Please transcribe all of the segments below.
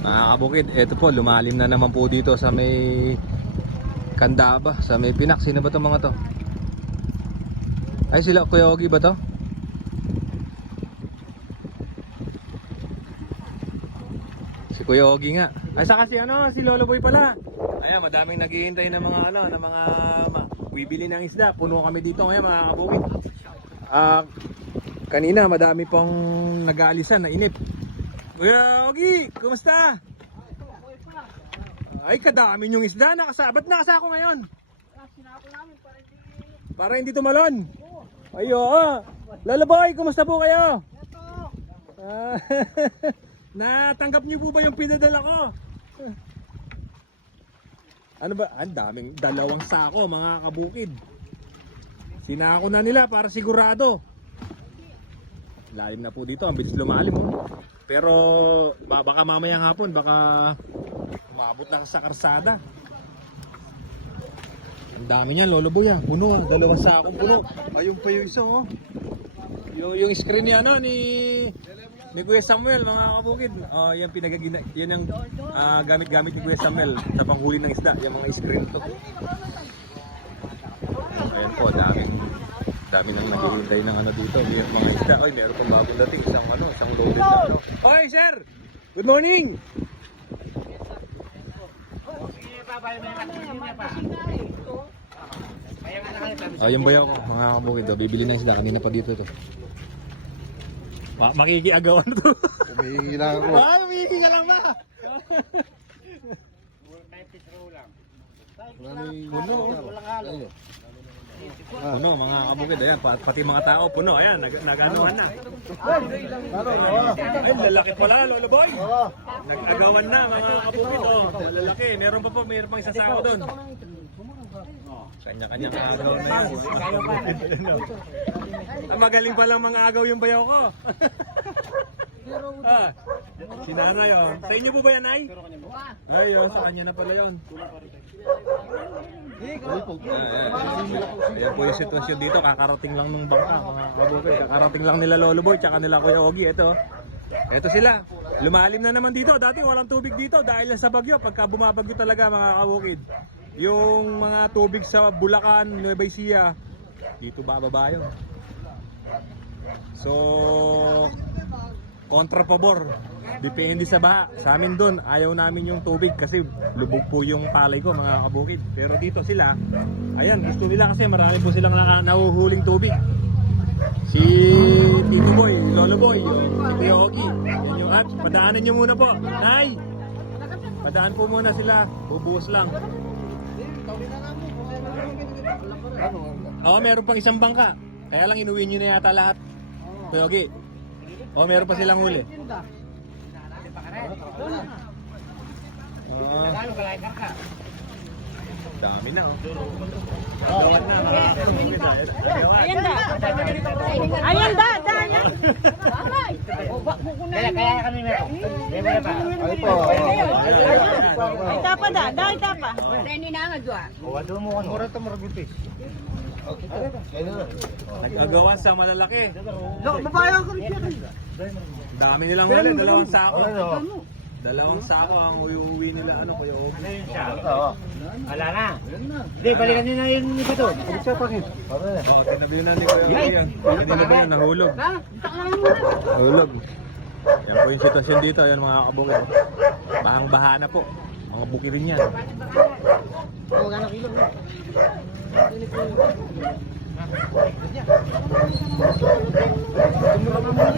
Mga kabukid, eto po, lumalim na naman po dito sa may Kandaba, sa may Pinak. Sino ba itong mga to? Ay sila, Kuya Ogi ba to? Si Kuya Ogi nga. Ay saka si ano, si Lolo Boy pala. Ayan, madaming naghihintay ng mga ano, ng mga bibili ng isda. Puno kami dito ngayon mga kabukid. Ah, kanina madami pong nag-aalisan na inip. Kuya Ogi, kumusta? Ay, kadami yung isda. Nakasa, ba't nakasako ngayon? Para hindi tumalon. Ayo, ah. Lolo Boy, kumusta po kayo? Ah, Natanggap niyo po ba yung pinadala ko? Ano ba? Ang daming dalawang sako mga kabukid. Sinako na nila para sigurado. Lalim na po dito, ang bilis lumalim. oh. Pero ba- baka mamayang hapon, baka umabot na sa karsada. Ang dami niyan, Lolo Boy ah. Puno ah, dalawang sako puno. Ayun pa yung isa oh. Yung, yung screen ni ano ni ni Kuya Samuel mga kabukid. Oh, yan pinagagina yan ang ah, gamit-gamit ni Kuya Samuel sa panghuli ng isda, yung mga screen to. Ayan po, daming dami nang naghihintay ng ano dito, may mga isda. Oy, meron pang bagong dating isang ano, isang loaded na ano. Oy, sir. Good morning. Oh, yung bayaw ko, mga kabukid, oh, bibili ng isda kanina pa dito to. Ma makikiagawan to. Humihingi lang ako. Ah, umihingi ka lang ba? Maraming puno. Ayun. Puno, mga kabukid, ayan, pa- pati mga tao, puno, ayan, nag naganuhan na. Ay, lalaki pala, lolo boy. Nag-agawan na, mga kabukid, oh. Lalaki, meron pa po, meron pang isa sa ako doon. Oh, Kanya-kanya agaw na yun. Ah, magaling palang mga agaw yung bayaw ko. ah, si nanay, oh. Sa inyo po ba yan? Ay, yun, sa kanya na pala yun. Ayan po yung sitwasyon dito, kakarating lang nung bangka, mga kabukid. Kakarating lang nila Lolo Boy, tsaka nila Kuya Ogi. Ito, ito sila. Lumalim na naman dito. Dati walang tubig dito dahil sa bagyo. Pagka bumabagyo talaga mga kabukid. Yung mga tubig sa Bulacan, Nueva Ecija, dito bababa yun. So, kontra pabor. Depende sa baha. Sa amin doon, ayaw namin yung tubig kasi lubog po yung palay ko mga kabukid. Pero dito sila, ayan, gusto nila kasi marami po silang na nahuhuling tubig. Si Tito Boy, Lolo Boy, yung Kuya Ogi. Yan yung at padaanan nyo muna po. Nay! Padaan po muna sila. Bubuhos lang. Oo, meron pang isang bangka. Kaya lang inuwi nyo na yata lahat. Kuya Oo, meron pa silang huli. Oo. Dami na oh. Na. Ayan da. Ayan da, da, ayan. Kaya kaya kami meron. Ay po. Ay, tapa da, da, ay tapa. Wado mo ano. Mura ito maragupis. Ayun na. Nagagawa sa malalaki. No, babayan ko rin Dami nilang huli, dalawang sako. Ano? Dalawang sako ang uuwi nila ano kuya Ogi. Oo. Wala na. Hindi, balikan nyo na yung iba to. Isa pa rin. Para na. Oo, tinabi na ni kuya Ogi yan. Ba yan, nahulog. Nahulog. Yan po yung sitwasyon dito, yan mga kabukid. Bahang baha na po. Mga buki rin yan.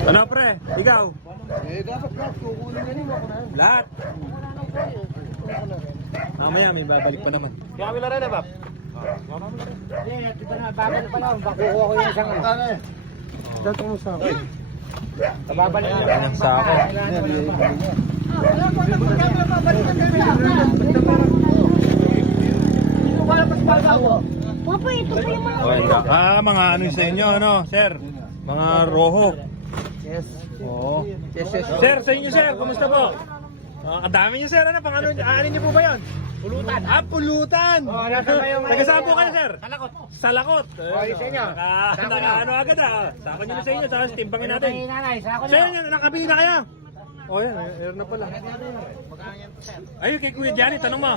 Ano pre? Ikaw? Eh, dapat na. Kukunin ako na. Lahat? Mamaya may babalik pa naman. Kaya kami laro na, Bab. Hindi, dito na, bago na pala. Bakuha ko yung isang ano. Ano eh? Dato mo sa akin. Babalik na. Yan ang Papa, ito po yung mga... Ah, mga ano sa inyo, ano, sir? Mga roho. Yes. Oo. Yes, yes. Sir, sa inyo, sir, kumusta po? Ah, ang dami niyo, sir. Ano, pang ano, aanin niyo po ba yun? Pulutan. Ah, pulutan. Oh, nasa yung- Taga saan po kayo, sir? Salakot. Salakot. Oh, yung sa inyo. Naka, ano agad ah. Sako niyo sa inyo, tapos timbangin natin. Nanay, sa yun, nakabili na kayo. Oh, yan. Air na pala. Ayun, kay Kuya Johnny, tanong mo.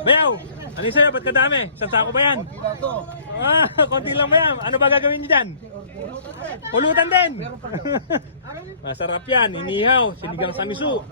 Bayaw, ano yung sa'yo? Ba't kadami? Isang sako ba yan? Ah, konti lang ba yan? Ano ba gagawin niyo dyan? Pulutan din! Masarap yan, inihaw, sinigang sa miso.